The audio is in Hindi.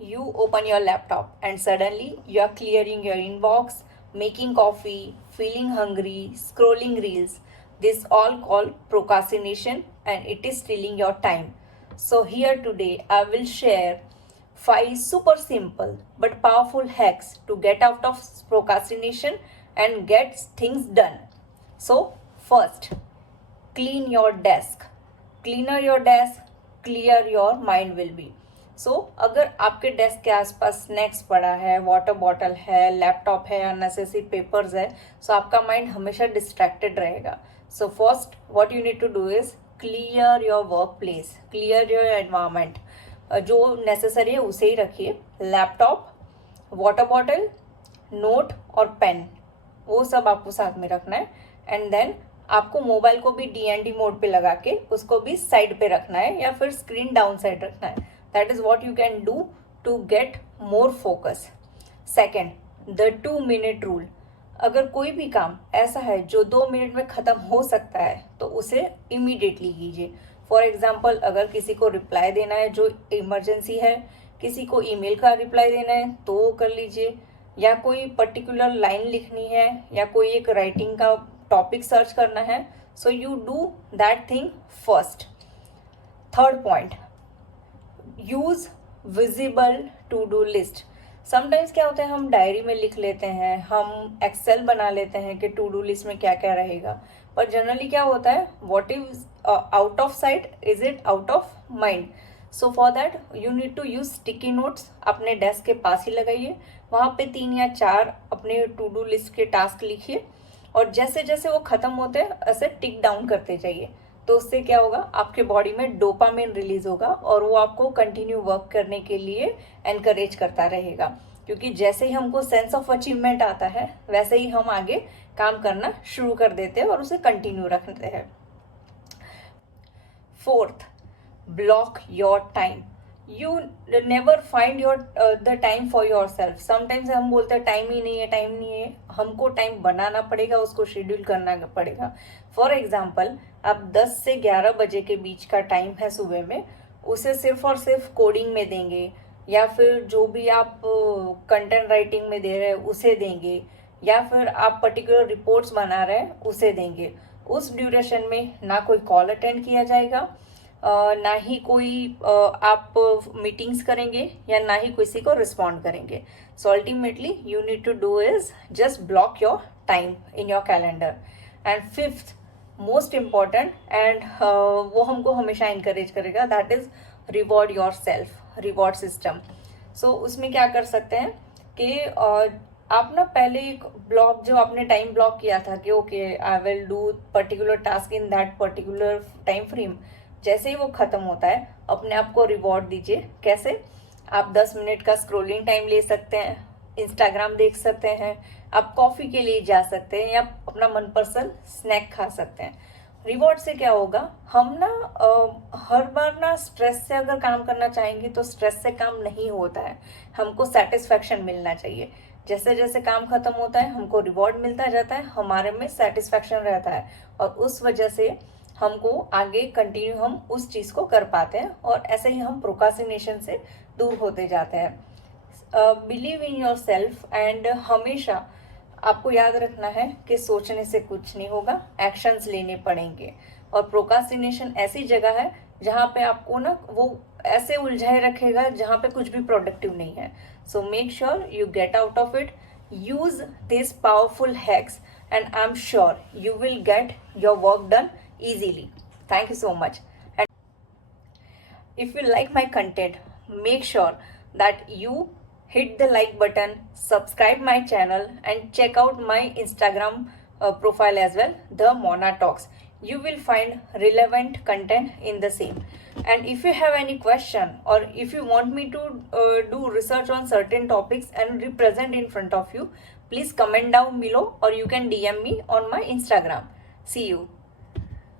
you open your laptop and suddenly you are clearing your inbox, making coffee, feeling hungry, scrolling reels. This all called procrastination and it is stealing your time. So here today I will share 5 super simple but powerful hacks to get out of procrastination and get things done. So first, clean your desk. Cleaner your desk, clear your mind will be. सो अगर आपके डेस्क के आसपास स्नैक्स पड़ा है, वाटर बॉटल है, लैपटॉप है, अननेसेसरी पेपर्स है, सो आपका माइंड हमेशा डिस्ट्रैक्टेड रहेगा. So first what you need to do is clear your workplace, clear your environment. जो नेसेसरी है उसे ही रखिए. लैपटॉप, वाटर बॉटल, नोट और पेन, वो सब आपको साथ में रखना है. एंड देन आपको मोबाइल को भी DND मोड पे लगा के उसको भी साइड पे रखना है या फिर स्क्रीन डाउन साइड रखना है. That is what you can do to get more focus. Second, the 2 minute rule. अगर कोई भी काम ऐसा है जो 2 मिनट में ख़त्म हो सकता है तो उसे इमीडिएटली कीजिए. फॉर एग्जाम्पल, अगर किसी को रिप्लाई देना है जो इमरजेंसी है, किसी को ईमेल का रिप्लाई देना है तो वो कर लीजिए, या कोई पर्टिकुलर लाइन लिखनी है या कोई एक राइटिंग का टॉपिक सर्च करना है, so you do that thing first. Third point, use visible to do list. Sometimes क्या होता है, हम डायरी में लिख लेते हैं, हम एक्सेल बना लेते हैं कि टू डू लिस्ट में क्या क्या रहेगा, पर जनरली क्या होता है, what is out of sight is it out of mind. So for that you need to use sticky notes. अपने डेस्क के पास ही लगाइए, वहाँ पे 3 या 4 अपने टू डू लिस्ट के टास्क लिखिए और जैसे जैसे वो खत्म होते हैं ऐसे टिक डाउन करते जाइए. तो उससे क्या होगा, आपके बॉडी में डोपामिन रिलीज होगा और वो आपको कंटिन्यू वर्क करने के लिए एनकरेज करता रहेगा. क्योंकि जैसे ही हमको सेंस ऑफ अचीवमेंट आता है वैसे ही हम आगे काम करना शुरू कर देते हैं और उसे कंटिन्यू रखते हैं. Fourth, block your time. You never find your the time for your self. Sometimes हम बोलते हैं टाइम ही नहीं है, टाइम नहीं है. हमको टाइम बनाना पड़ेगा, उसको शेड्यूल करना पड़ेगा. फॉर एग्जाम्पल, अब 10 से 11 बजे के बीच का टाइम है सुबह में, उसे सिर्फ और सिर्फ कोडिंग में देंगे या फिर जो भी आप कंटेंट राइटिंग में दे रहे हैं उसे देंगे या फिर आप पर्टिकुलर रिपोर्ट्स बना रहे हैं उसे देंगे. उस ड्यूरेशन में ना कोई कॉल अटेंड किया जाएगा, ना ही कोई आप मीटिंग्स करेंगे या ना ही किसी को रिस्पॉन्ड करेंगे. So ultimately you need to do is just block your time in your calendar. And fifth, most important and वो हमको हमेशा इंकरेज करेगा, that is reward yourself, reward system. So उसमें क्या कर सकते हैं कि आप ना पहले एक ब्लॉक, जो आपने टाइम ब्लॉक किया था कि okay I will do particular task in that particular time frame, जैसे ही वो खत्म होता है अपने आप को रिवॉर्ड दीजिए. कैसे? आप 10 मिनट का स्क्रोलिंग टाइम ले सकते हैं, इंस्टाग्राम देख सकते हैं, आप कॉफ़ी के लिए जा सकते हैं या अपना मनपसंद स्नैक खा सकते हैं. रिवॉर्ड से क्या होगा, हम ना हर बार ना स्ट्रेस से अगर काम करना चाहेंगे तो स्ट्रेस से काम नहीं होता है. हमको सेटिस्फैक्शन मिलना चाहिए. जैसे जैसे काम खत्म होता है हमको रिवॉर्ड मिलता जाता है, हमारे में सेटिस्फैक्शन रहता है और उस वजह से हमको आगे कंटिन्यू हम उस चीज़ को कर पाते हैं और ऐसे ही हम प्रोक्रास्टिनेशन से दूर होते जाते हैं. Believe in your self and हमेशा आपको याद रखना है कि सोचने से कुछ नहीं होगा, एक्शंस लेने पड़ेंगे. और प्रोक्रास्टिनेशन ऐसी जगह है जहाँ पे आपको ना वो ऐसे उलझाए रखेगा जहाँ पे कुछ भी प्रोडक्टिव नहीं है. So make sure you get out of it. Use this powerful hacks and I'm sure you will get your work done easily. Thank you so much. And if you like my content, make sure that you hit the like button, subscribe my channel and check out my Instagram profile as well, the Mona Talks. You will find relevant content in the same. And if you have any question or if you want me to do research on certain topics and represent in front of you, please comment down below or you can DM me on my Instagram. See you.